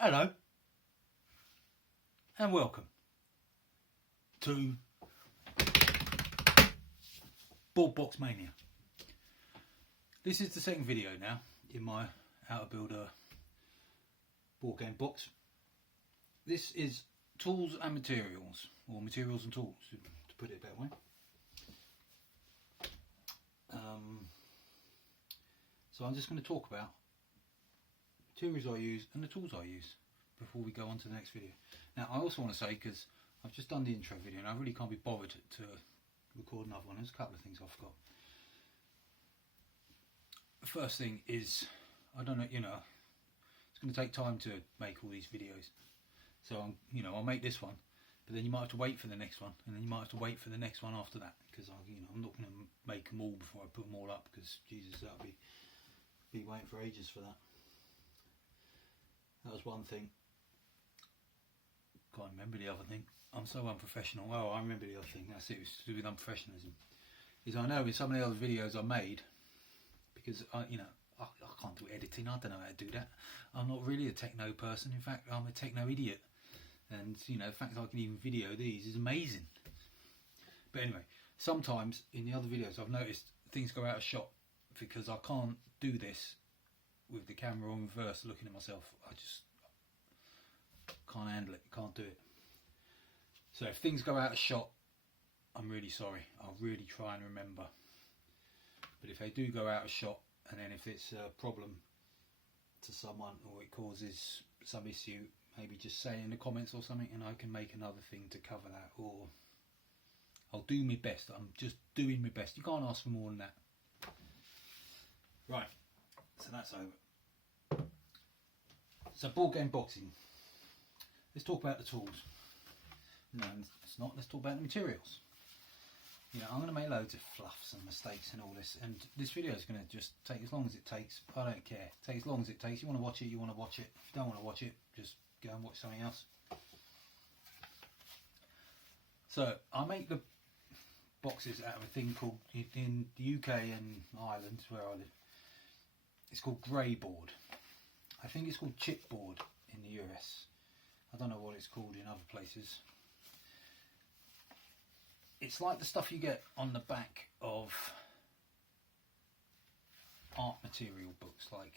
Hello and welcome to Board Box Mania. This is the second video now in my how to build a board game box. This is tools and materials, or materials and tools to put it that way. So I'm just going to talk about materials I use and the tools I use before we go on to the next video. Now I also want to say, because I've just done the intro video and I really can't be bothered to record another one, there's a couple of things I forgot. The first thing is, I don't know, it's going to take time to make all these videos. So I'll make this one, but then you might have to wait for the next one, and then you might have to wait for the next one after that, because I'm not going to make them all before I put them all up, because Jesus, that'll be waiting for ages for that. That was one thing. Can't remember the other thing. I'm so unprofessional. Oh, I remember the other thing. That's it. It was to do with unprofessionalism. Is I know in some of the other videos I made, because I can't do editing. I don't know how to do that. I'm not really a techno person. In fact, I'm a techno idiot. And the fact that I can even video these is amazing. But anyway, sometimes in the other videos I've noticed things go out of shot because I can't do this with the camera on reverse looking at myself. I just can't handle it, can't do it. So if things go out of shot, I'm really sorry. I'll really try and remember. But if they do go out of shot, and then if it's a problem to someone or it causes some issue, maybe just say in the comments or something and I can make another thing to cover that, or I'll do my best. I'm just doing my best. You can't ask for more than that. Right. So that's over. So board game boxing. Let's talk about the tools. No, it's not. Let's talk about the materials. I'm going to make loads of fluffs and mistakes and all this, and this video is going to just take as long as it takes. I don't care. Take as long as it takes. You want to watch it, you want to watch it. If you don't want to watch it, just go and watch something else. So I make the boxes out of a thing called, in the UK and Ireland where I live, it's called greyboard. I think it's called chipboard in the US. I don't know what it's called in other places. It's like the stuff you get on the back of art material books, like,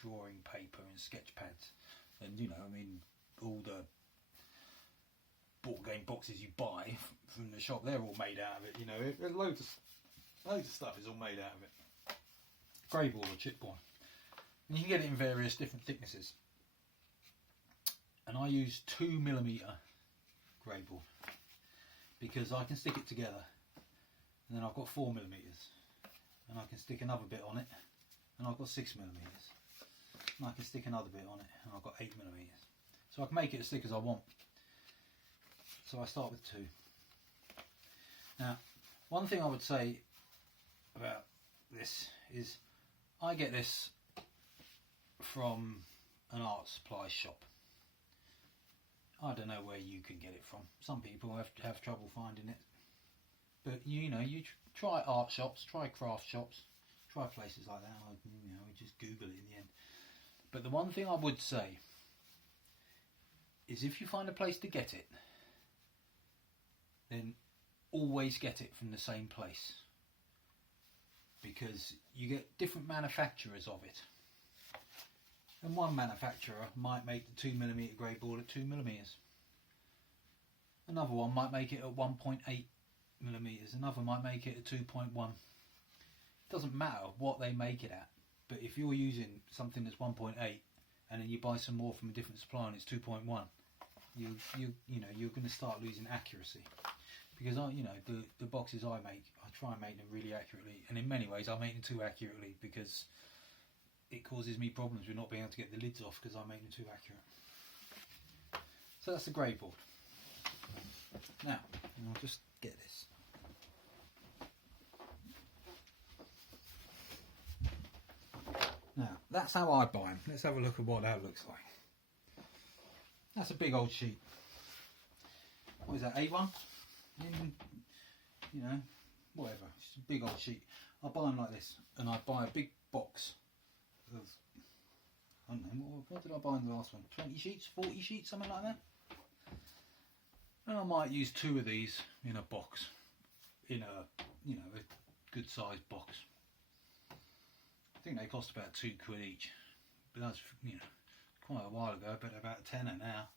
drawing paper and sketch pads. And, all the board game boxes you buy from the shop, they're all made out of it. Loads of stuff is all made out of it. Greyboard or chipboard. And you can get it in various different thicknesses. And I use 2mm greyboard because I can stick it together. And then I've got 4mm. And I can stick another bit on it. And I've got 6mm. And I can stick another bit on it. And I've got 8mm. So I can make it as thick as I want. So I start with 2. Now, one thing I would say about this is I get this from an art supply shop. I don't know where you can get it from. Some people have trouble finding it. But you try art shops, try craft shops, try places like that. Just Google it in the end. But the one thing I would say is if you find a place to get it, then always get it from the same place. Because you get different manufacturers of it. And one manufacturer might make the 2mm greyboard at 2mm. Another one might make it at 1.8mm. Another might make it at 2.1. It doesn't matter what they make it at. But if you're using something that's 1.8 and then you buy some more from a different supplier and it's 2.1, you're going to start losing accuracy. Because the boxes I make, I try and make them really accurately, and in many ways I make them too accurately because it causes me problems with not being able to get the lids off because I make them too accurate. So that's the greyboard. Now, I'll just get this. Now, that's how I buy them. Let's have a look at what that looks like. That's a big old sheet. What is that, A1? Whatever. It's a big old sheet. I buy them like this, and I buy a big box of I don't know, what did I buy in the last one? 20 sheets, 40 sheets, something like that. And I might use 2 of these in a box, in a, you know, a good sized box. I think they cost about £2 each, but that's, you know, quite a while ago, but about a tenner now.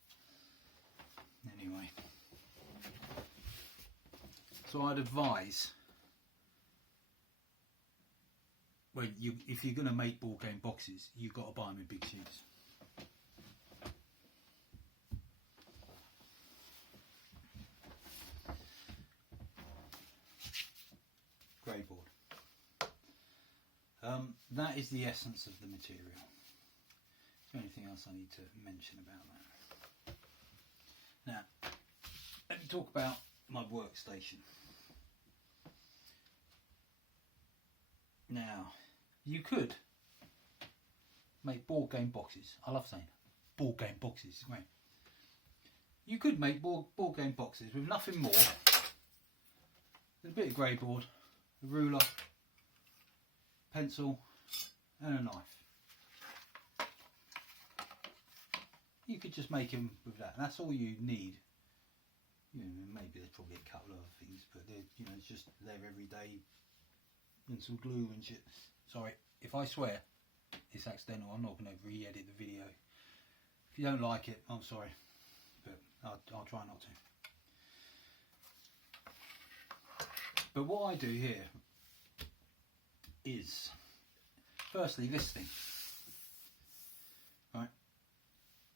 Anyway, so I'd advise, well, if you're going to make board game boxes, you've got to buy them in big sheets. Greyboard. That is the essence of the material. Is there anything else I need to mention about that? Now, let me talk about my workstation. Now, you could make board game boxes. I love saying board game boxes. Right? You could make board game boxes with nothing more than a bit of greyboard, a ruler, pencil, and a knife. You could just make them with that. That's all you need. You know, maybe there's probably a couple of other things, but you know, it's just there every day, and some glue and shit. Sorry, if I swear, it's accidental. I'm not going to re-edit the video. If you don't like it, I'm sorry, but I'll try not to. But what I do here is, firstly, this thing. Right,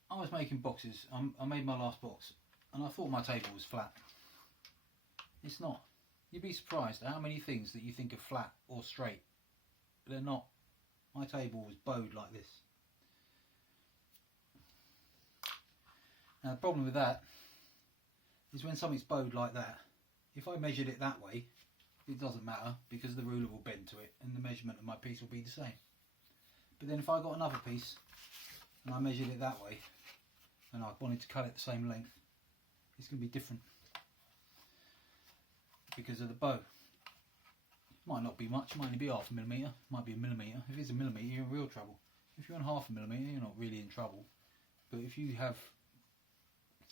I was making boxes. I made my last box, and I thought my table was flat. It's not. You'd be surprised at how many things that you think are flat or straight, but they're not. My table was bowed like this. Now the problem with that is when something's bowed like that, if I measured it that way, it doesn't matter because the ruler will bend to it and the measurement of my piece will be the same. But then if I got another piece and I measured it that way and I wanted to cut it the same length, it's going to be different because of the bow. Might not be much, might only be half a millimetre, might be a millimetre. If it's a millimetre, you're in real trouble. If you're on half a millimetre, you're not really in trouble. But if you have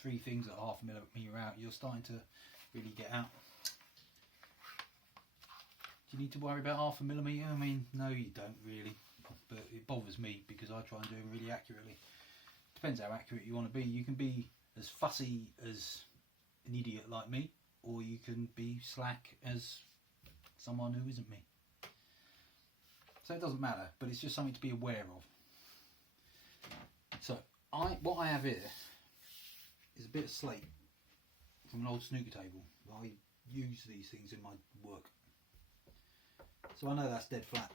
3 things that are half a millimetre out, you're starting to really get out. Do you need to worry about half a millimetre? I mean, no, you don't really. But it bothers me because I try and do them really accurately. Depends how accurate you want to be. You can be as fussy as an idiot like me, or you can be slack as someone who isn't me. So it doesn't matter, but it's just something to be aware of. So what I have here is a bit of slate from an old snooker table. I use these things in my work. So I know that's dead flat.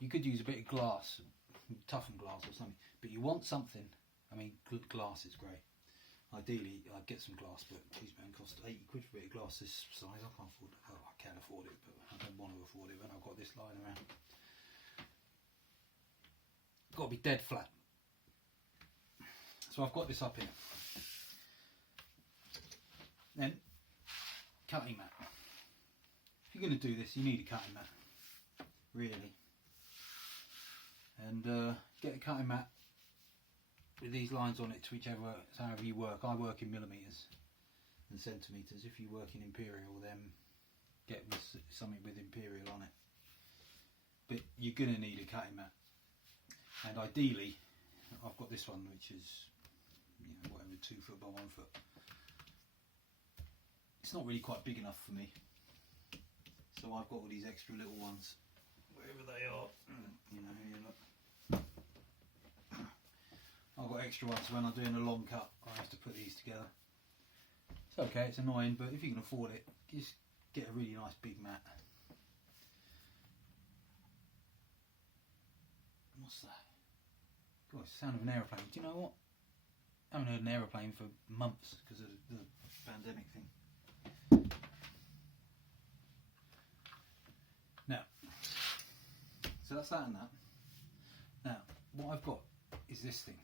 You could use a bit of glass, toughened glass or something, but you want something. I mean, good glass is great. Ideally, I'd get some glass, but geez man, it costs 80 quid for a bit of glass this size. I can't afford it. Oh, I can afford it, but I don't want to afford it when I've got this lying around. Got to be dead flat. So I've got this up here. Then, cutting mat. If you're going to do this, you need a cutting mat, really. And get a cutting mat with these lines on it to however you work. I work in millimetres and centimetres. If you work in imperial, then get something with imperial on it. But you're going to need a cutting mat. And ideally, I've got this one, which is, you know, whatever, 2 foot by 1 foot. It's not really quite big enough for me, so I've got all these extra little ones, wherever they are. You know, here, look. I've got extra ones, so when I'm doing a long cut, I have to put these together. It's okay, it's annoying, but if you can afford it, just get a really nice big mat. What's that? God, it's the sound of an aeroplane. Do you know what? I haven't heard an aeroplane for months because of the pandemic thing. Now, so that's that and that. Now, what I've got is this thing.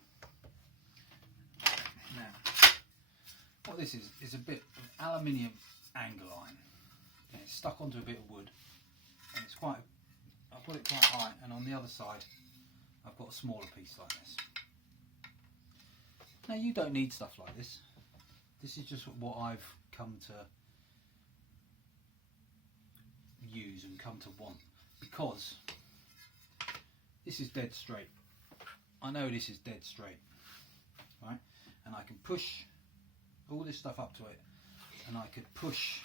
Now, what this is a bit of aluminium angle iron. And it's stuck onto a bit of wood, and it's quite. I've got it quite high, and on the other side, I've got a smaller piece like this. Now you don't need stuff like this. This is just what I've come to use and come to want, because this is dead straight. I know this is dead straight, right? And I can push all this stuff up to it, and I could push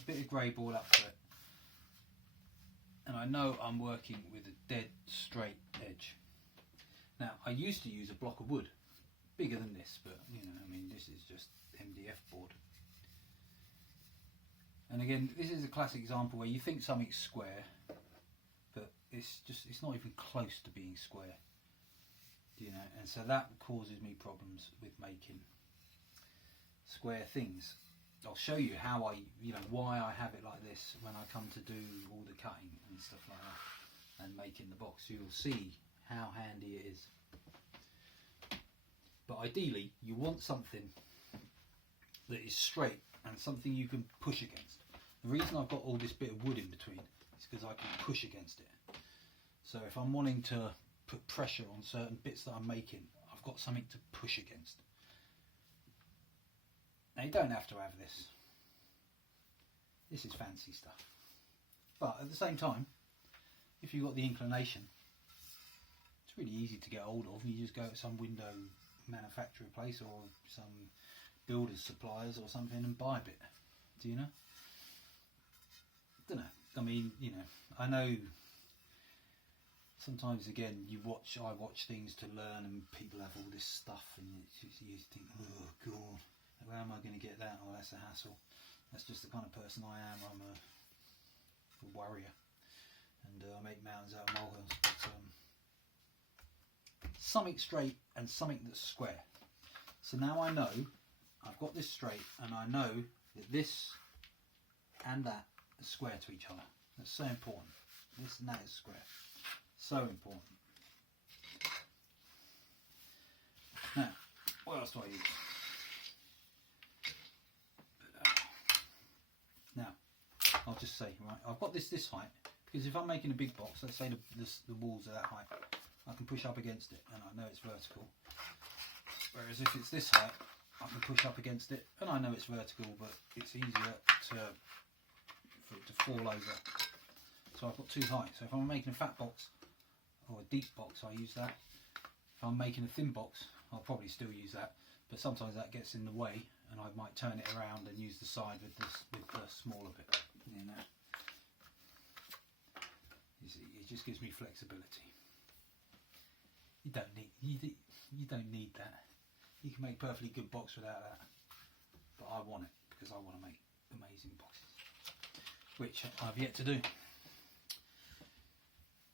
a bit of greyboard up to it, and I know I'm working with a dead straight edge. Now I used to use a block of wood, bigger than this, but you know, I mean, this is just MDF board. And again, this is a classic example where you think something's square, but it's not even close to being square, you know, and so that causes me problems with making square things. I'll show you how why I have it like this when I come to do all the cutting and stuff like that and making the box. You'll see how handy it is. But ideally, you want something that is straight and something you can push against. The reason I've got all this bit of wood in between is because I can push against it. So if I'm wanting to put pressure on certain bits that I'm making, I've got something to push against. Now you don't have to have this. This is fancy stuff. But at the same time, if you've got the inclination, it's really easy to get hold of. You just go to some window manufacturer place or some builder's suppliers or something and buy a bit. Do you know? Don't know. I mean, you know, I know sometimes again I watch things to learn, and people have all this stuff, and you think, oh god, where am I going to get that? Oh, that's a hassle. That's just the kind of person I am. I'm a warrior, and I make mountains out of molehills. But something straight and something that's square. So now I know I've got this straight, and I know that this and that are square to each other. That's so important. This and that is square. So important. Now, what else do I use? Now, I'll just say, right, I've got this height, because if I'm making a big box, let's say the walls are that height, I can push up against it, and I know it's vertical. Whereas if it's this height, I can push up against it, and I know it's vertical, but it's easier for it to fall over. So I've got two heights. So if I'm making a fat box or a deep box, I use that. If I'm making a thin box, I'll probably still use that, but sometimes that gets in the way, and I might turn it around and use the side with the smaller bit. You know, you see, it just gives me flexibility. You don't need that. You can make a perfectly good box without that, but I want it because I want to make amazing boxes, which I've yet to do.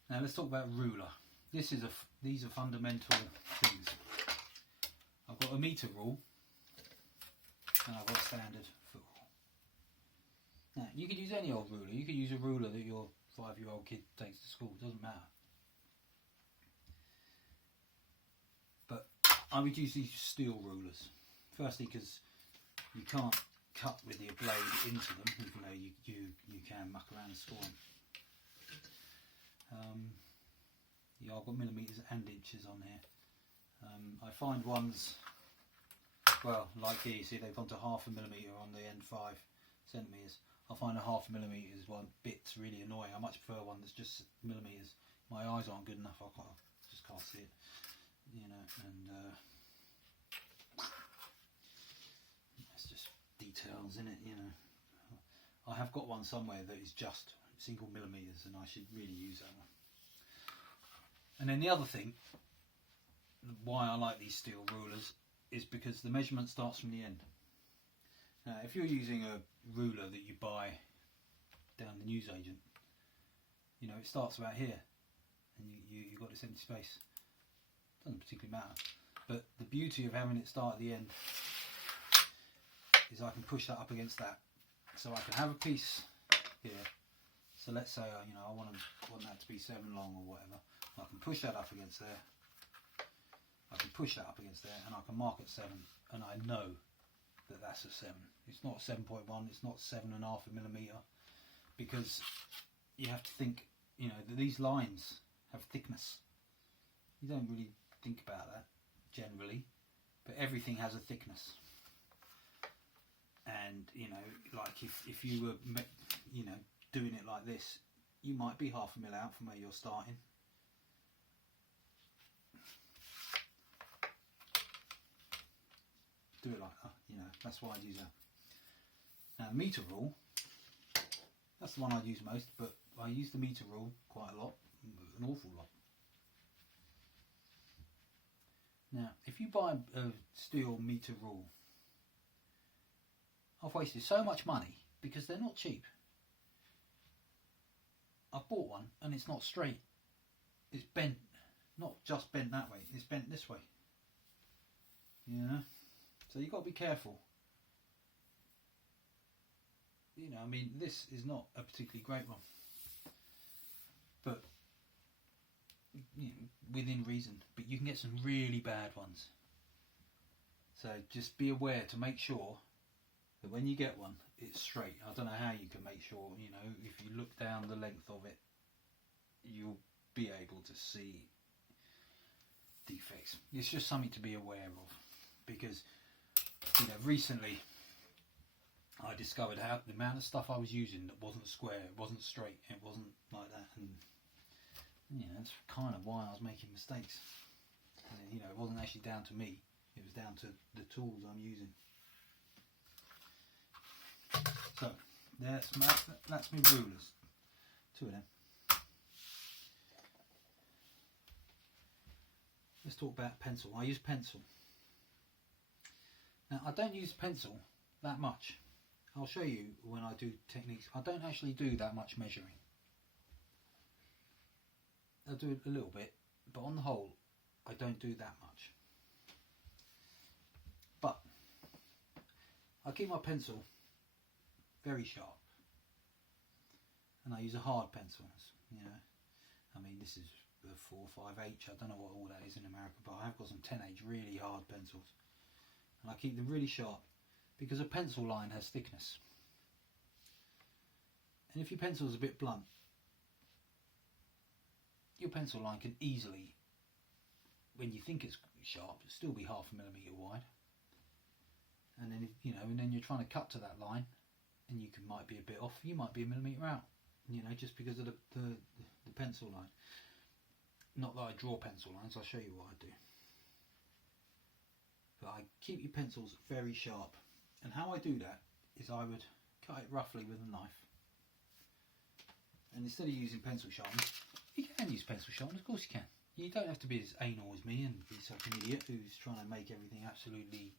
Now let's talk about ruler. These are fundamental things. I've got a metre rule, and I've got standard foot rule. Now you could use any old ruler. You could use a ruler that your 5-year-old kid takes to school. It doesn't matter. But I would use these steel rulers. Firstly, because you can't cut with your blade into them, even though you can muck around and score them. Yeah, I've got millimetres and inches on here. I find ones, well, like here, you see they've gone to 0.5 millimetre on the end 5 centimetres. I find a 0.5 millimetre one bit's really annoying. I much prefer one that's just millimetres. My eyes aren't good enough, I just can't see it, you know, and it's just details in it, you know. I have got one somewhere that is just single millimetres, and I should really use that one. And then the other thing, why I like these steel rulers, is because the measurement starts from the end. Now, if you're using a ruler that you buy down the newsagent, you know, it starts about here, and you've got this empty space. Doesn't particularly matter. But the beauty of having it start at the end is I can push that up against that. So I can have a piece here. So let's say I want that to be 7 long or whatever. I can push that up against there. I can push that up against there, and I can mark at 7, and I know that that's a 7. It's not 7.1. It's not 7.5 millimetre, because you have to think, you know, that these lines have thickness. You don't really think about that generally, but everything has a thickness. And you know, like if you were, you know, doing it like this, you might be half a mil out from where you're starting. Do it like that, you know, that's why I'd use that. Now, metre rule, that's the one I'd use most, but I use the metre rule quite a lot, an awful lot. Now, if you buy a steel metre rule, I've wasted so much money because they're not cheap. I've bought one and it's not straight. It's bent, not just bent that way, it's bent this way. Yeah, so you've got to be careful. You know, I mean, this is not a particularly great one, but you know, within reason. But you can get some really bad ones. So just be aware to make sure that when you get one, it's straight. I don't know how you can make sure, you know, if you look down the length of it, you'll be able to see defects. It's just something to be aware of, because, you know, recently I discovered how the amount of stuff I was using that wasn't square, it wasn't straight, it wasn't like that, and you know, that's kind of why I was making mistakes. And, you know, it wasn't actually down to me, it was down to the tools I'm using. So that's my rulers, 2 of them. Let's talk about pencil. I use pencil. Now, I don't use pencil that much. I'll show you when I do techniques. I don't actually do that much measuring. I'll do a little bit, but on the whole, I don't do that much. But I keep my pencil very sharp, and I use a hard pencil. You know, I mean, this is the 4-5H. I don't know what all that is in America, but I have got some 10H really hard pencils, and I keep them really sharp because a pencil line has thickness, and if your pencil's a bit blunt, your pencil line can easily, when you think it's sharp, still be 0.5 millimetre wide. And then, you know, and then you're trying to cut to that line, and you might be a bit off. You might be 1 millimetre out, you know, just because of the pencil line. Not that I draw pencil lines. I'll show you what I do. But I keep your pencils very sharp, and how I do that is I would cut it roughly with a knife. And instead of using pencil sharpeners, you can use pencil sharpeners, of course you can. You don't have to be as anal as me and be such an idiot who's trying to make everything absolutely,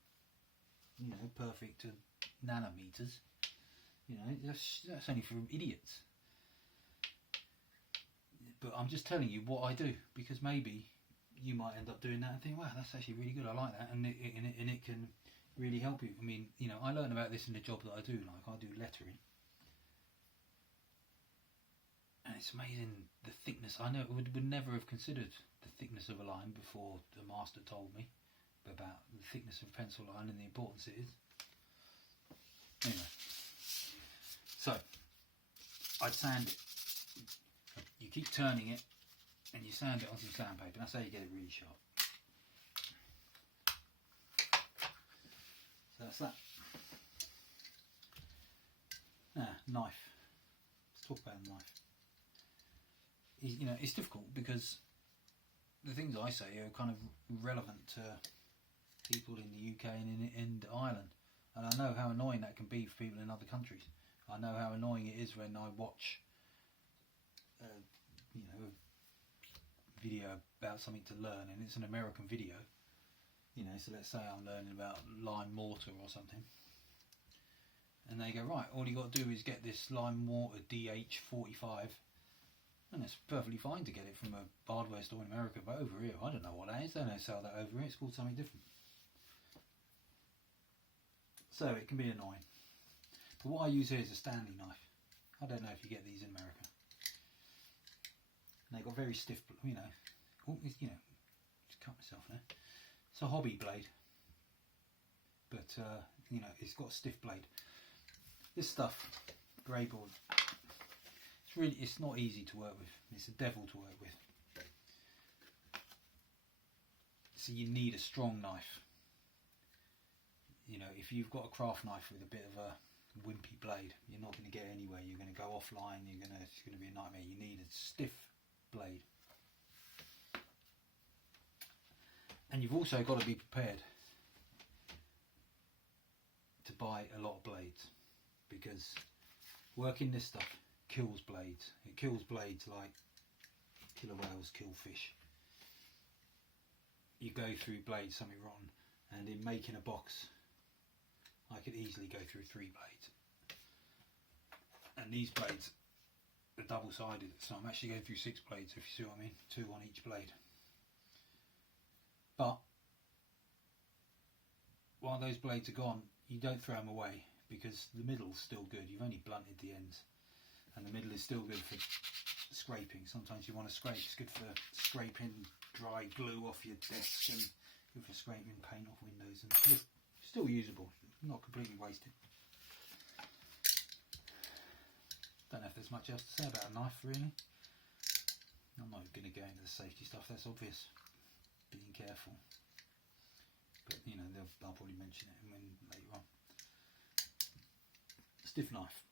you know, perfect to nanometers. You know, that's only for idiots. But I'm just telling you what I do, because maybe you might end up doing that and think, wow, that's actually really good, I like that, and it can really help you. I mean, you know, I learned about this in the job that I do, like I do lettering. And it's amazing the thickness. I know would never have considered the thickness of a line before the master told me about the thickness of a pencil line and the importance it is. Anyway, so I'd sand it. You keep turning it and you sand it onto the sandpaper. That's how you get it really sharp. So that's that. Now, knife. Let's talk about a knife. You know, it's difficult because the things I say are kind of relevant to people in the UK and in Ireland, and I know how annoying that can be for people in other countries. I know how annoying it is when I watch, you know, a video about something to learn, and it's an American video. You know, so let's say I'm learning about lime mortar or something, and they go, right, all you got to do is get this lime mortar DH45. And it's perfectly fine to get it from a hardware store in America, but over here, I don't know what that is. They don't sell that over here. It's called something different. So it can be annoying. But what I use here is a Stanley knife. I don't know if you get these in America. And they've got very stiff, you know, just cut myself there. It's a hobby blade, but you know, it's got a stiff blade. This stuff, greyboard. It's not easy to work with. It's a devil to work with. So you need a strong knife. You know, if you've got a craft knife with a bit of a wimpy blade, you're not going to get anywhere. You're going to go offline. It's going to be a nightmare. You need a stiff blade. And you've also got to be prepared to buy a lot of blades, because working this stuff kills blades. It kills blades like killer whales kill fish. You go through blades, something rotten, and in making a box, I could easily go through 3 blades. And these blades are double-sided, so I'm actually going through 6 blades, if you see what I mean, 2 on each blade. But while those blades are gone, you don't throw them away, because the middle's still good. You've only blunted the ends, and the middle is still good for scraping. Sometimes you want to scrape. It's good for scraping dry glue off your desk, and good for scraping paint off windows, and it's still usable, not completely wasted. Don't know if there's much else to say about a knife, really. I'm not going to go into the safety stuff, that's obvious. Being careful. But, you know, I'll probably mention it later on. Stiff knife.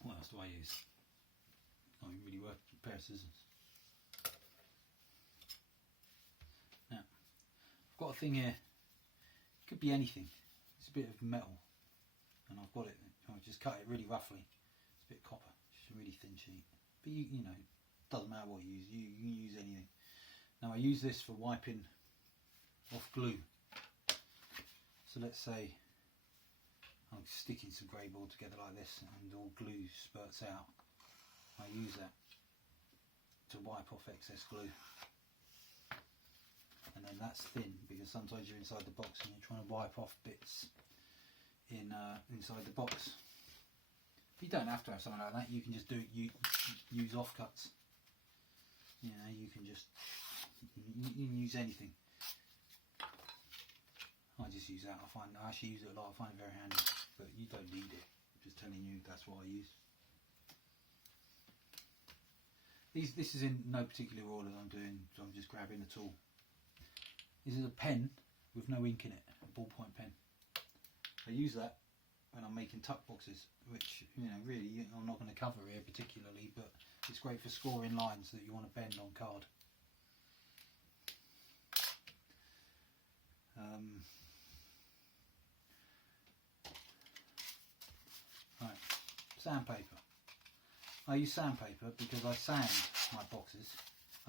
What else do I use? Not even really worth a pair of scissors. Now, I've got a thing here. It could be anything. It's a bit of metal, and I've got it. I've just cut it really roughly. It's a bit copper. It's a really thin sheet. But you know, it doesn't matter what you use. You can use anything. Now I use this for wiping off glue. So let's say I'm sticking some greyboard together like this, and all glue spurts out. I use that to wipe off excess glue. And then that's thin, because sometimes you're inside the box and you're trying to wipe off bits inside the box. You don't have to have something like that. You can just use offcuts. You know, you can use anything. I just use that. I actually use it a lot. I find it very handy, but you don't need it. I'm just telling you that's what I use. This is in no particular order that I'm doing, so I'm just grabbing the tool. This is a pen with no ink in it, a ballpoint pen. I use that when I'm making tuck boxes, which, you know, really I'm not going to cover here particularly, but it's great for scoring lines that you want to bend on card. Right, sandpaper. I use sandpaper because I sand my boxes.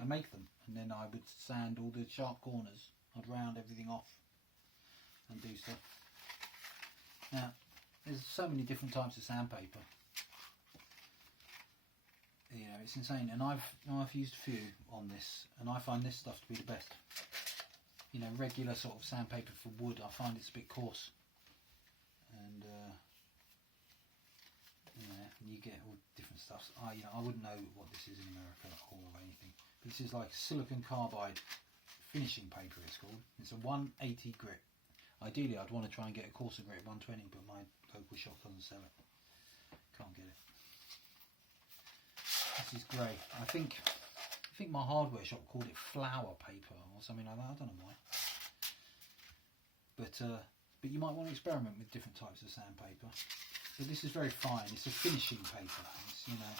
I make them, and then I would sand all the sharp corners. I'd round everything off and do stuff. Now, there's so many different types of sandpaper. You know, it's insane. And I've used a few on this, and I find this stuff to be the best. You know, regular sort of sandpaper for wood, I find it's a bit coarse. And you know, you get all different stuff. I wouldn't know what this is in America or anything. But this is like silicon carbide finishing paper, it's called. It's a 180 grit. Ideally, I'd want to try and get a coarser grit 120, but my local shop doesn't sell it. Can't get it. This is grey. I think my hardware shop called it flour paper or something like that. I don't know why. But you might want to experiment with different types of sandpaper. But this is very fine. It's a finishing paper. It's, you know,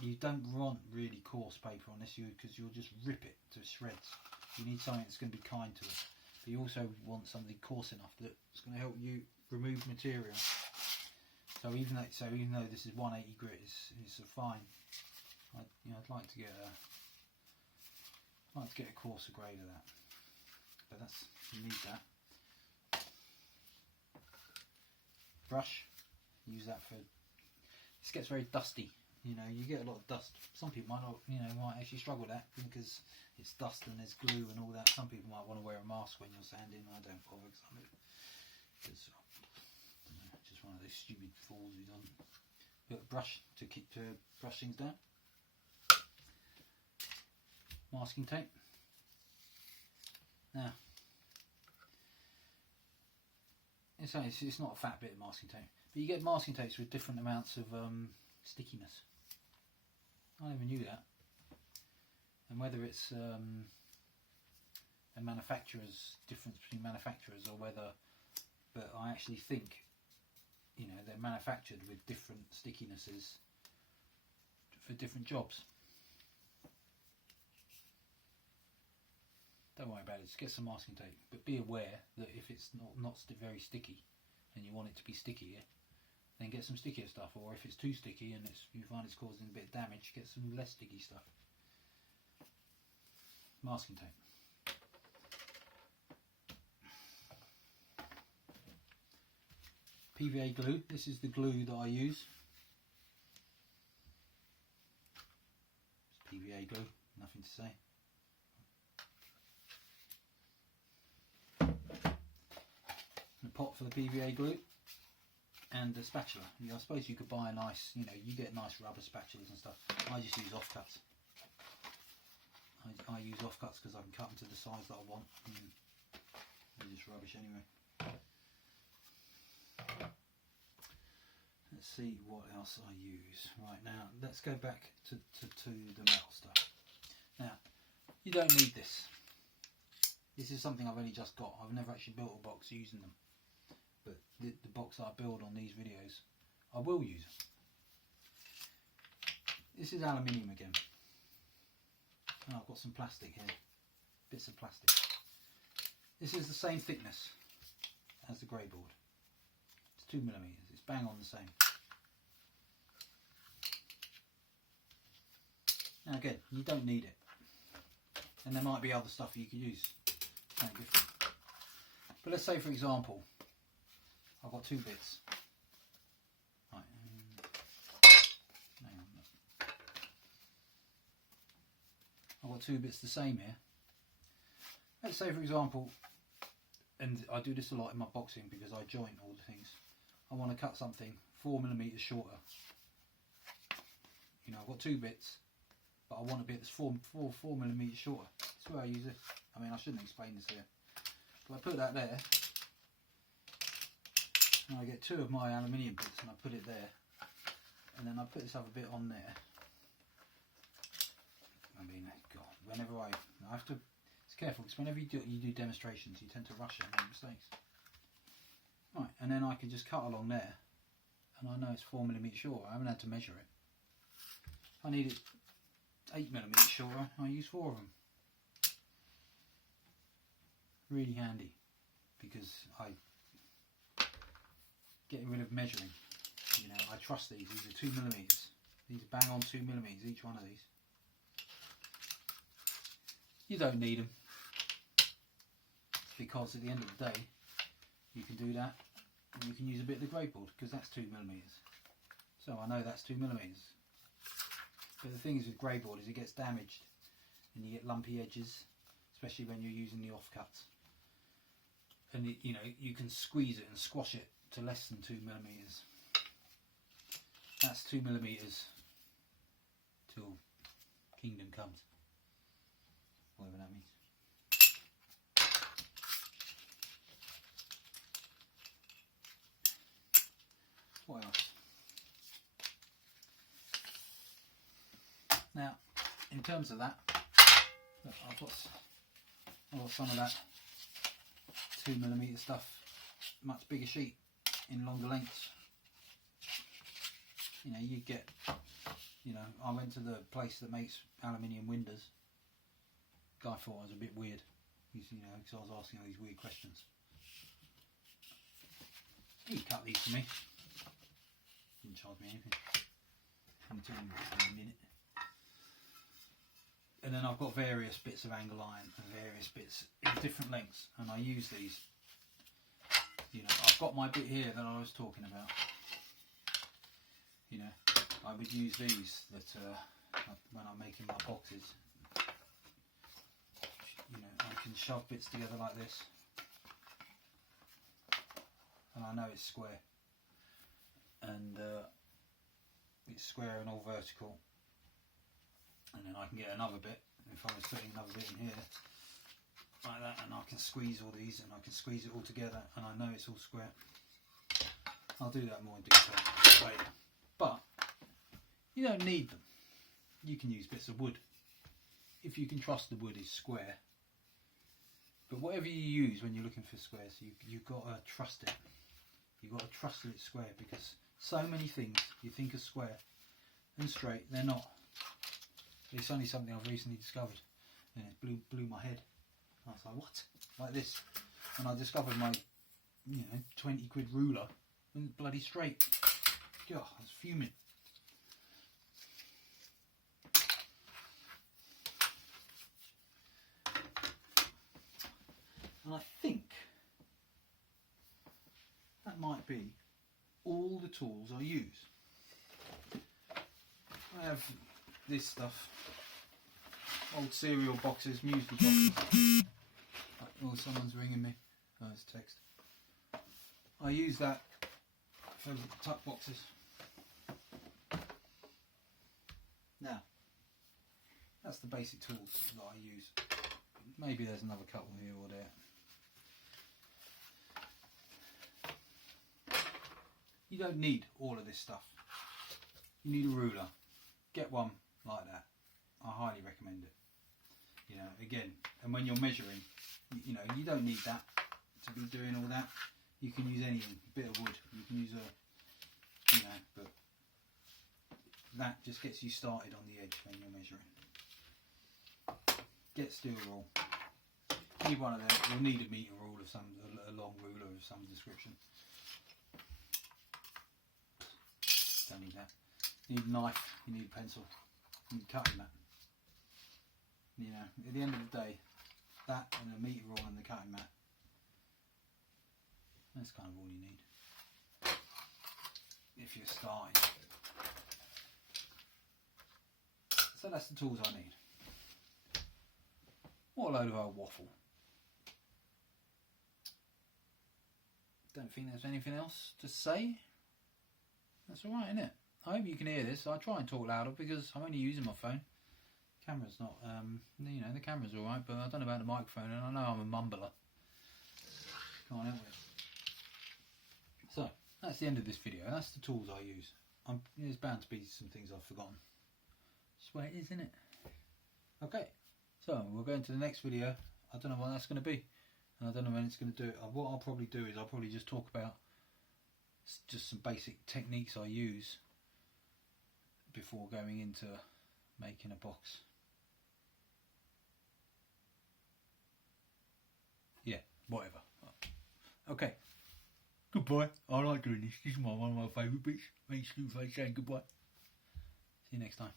you don't want really coarse paper on this, because you'll just rip it to shreds. You need something that's going to be kind to it. But you also want something coarse enough that's going to help you remove material. So even though this is 180 grit, it's a fine. I'd like to get a coarser grade of that. But you need that. Brush. Use that for. This gets very dusty. You know, you get a lot of dust. Some people might not, might actually struggle with that because it's dust and there's glue and all that. Some people might want to wear a mask when you're sanding. I don't bother because just one of those stupid fools who doesn't. But a brush to brush things down. Masking tape. Now, it's not a fat bit of masking tape, but you get masking tapes with different amounts of stickiness. I never knew that. and whether it's a manufacturer's difference between manufacturers, or whether, but I actually think, you know, they're manufactured with different stickinesses for different jobs. Don't worry about it, just get some masking tape, but be aware that if it's not very sticky and you want it to be stickier, then get some stickier stuff, or if it's too sticky and you find it's causing a bit of damage, get some less sticky stuff. Masking tape. PVA glue, this is the glue that I use. It's PVA glue, nothing to say. The pot for the PVA glue and the spatula. You know, I suppose you could buy a nice, you know, you get nice rubber spatulas and stuff. I just use offcuts. I use offcuts because I can cut them to the size that I want. They're just rubbish anyway. Let's see what else I use. Right, now let's go back to the metal stuff. Now, you don't need this. This is something I've only just got. I've never actually built a box using them. But the box that I build on these videos, I will use them. This is aluminium again. Oh, I've got some plastic here. Bits of plastic. This is the same thickness as the greyboard. It's 2mm. It's bang on the same. Now again, you don't need it. And there might be other stuff you could use. Something different. But let's say, for example, I've got 2 bits. Right, hang on. I've got 2 bits the same here. Let's say, for example, and I do this a lot in my boxing because I joint all the things. I want to cut something 4mm shorter. You know, I've got 2 bits, but I want a bit that's 4mm shorter. That's where I use it. I mean, I shouldn't explain this here. But I put that there, and I get 2 of my aluminium bits, and I put it there, and then I put this other bit on there. I mean, God, whenever I have to, it's careful, because whenever you do demonstrations, you tend to rush it and make mistakes. Right, and then I can just cut along there, and I know it's 4mm shorter. I haven't had to measure it. If I need it 8mm shorter, I use 4 of them. Really handy, because I getting rid of measuring. You know, I trust these. These are 2mm. These are bang on 2mm, each one of these. You don't need them, because at the end of the day, you can do that, and you can use a bit of the greyboard, because that's 2mm. So I know that's 2mm. But the thing is with greyboard is it gets damaged, and you get lumpy edges, especially when you're using the offcuts. And it, you know, you can squeeze it and squash it to less than 2mm. That's 2mm till kingdom comes, whatever that means. What else? Now, in terms of that, look, I've got some of that 2mm stuff, much bigger sheet in longer lengths. You know, you get, you know, I went to the place that makes aluminium windows. Guy thought I was a bit weird, you know, because I was asking all these weird questions. He cut these for me. Didn't charge me anything. Come to him in a minute. And then I've got various bits of angle iron and various bits in different lengths, and I use these. You know, I've got my bit here that I was talking about. You know, I would use these that when I'm making my boxes. You know, I can shove bits together like this, and I know it's square, and it's square and all vertical. And then I can get another bit, if I was putting another bit in here, like that, and I can squeeze all these, and I can squeeze it all together, and I know it's all square. I'll do that more in detail later. But you don't need them. You can use bits of wood. if you can trust the wood, is square. But whatever you use when you're looking for squares, you've got to trust it. You've got to trust that it's square, because so many things you think are square and straight, they're not. It's only something I've recently discovered, and it blew my head. I was like, what? Like this. And I discovered my, 20 quid ruler and bloody straight. God, I was fuming. And I think that might be all the tools I use. I have this stuff, old cereal boxes, muesli boxes. Oh, someone's ringing me. Oh, it's text. I use that for tuck boxes. Now, that's the basic tools that I use. Maybe there's another couple here or there. You don't need all of this stuff. You need a ruler. Get one like that. I highly recommend it. Again, and when you're measuring, you don't need that to be doing all that. You can use anything, a bit of wood. You can use but that just gets you started on the edge when you're measuring. Get steel rule. Need one of them. You'll need a metre rule of a long ruler of some description. Don't need that. You need a knife, you need a pencil, you need a cutting mat. At the end of the day, that and a metre rule and the cutting mat, that's kind of all you need if you're starting. So that's the tools I need. What a load of old waffle. Don't think there's anything else to say. That's alright, isn't it? I hope you can hear this. I try and talk louder because I'm only using my phone. Camera's not, the camera's alright, but I don't know about the microphone, and I know I'm a mumbler. Can't help it. So, that's the end of this video. That's the tools I use. There's bound to be some things I've forgotten. That's the way it is, isn't it? Okay, so we'll go into the next video. I don't know what that's going to be. And I don't know when it's going to do it. What I'll probably do is I'll probably just talk about just some basic techniques I use before going into making a box. Yeah, whatever. Okay. Goodbye. I like doing this. This is one of my favourite bits. Makes you saying goodbye. See you next time.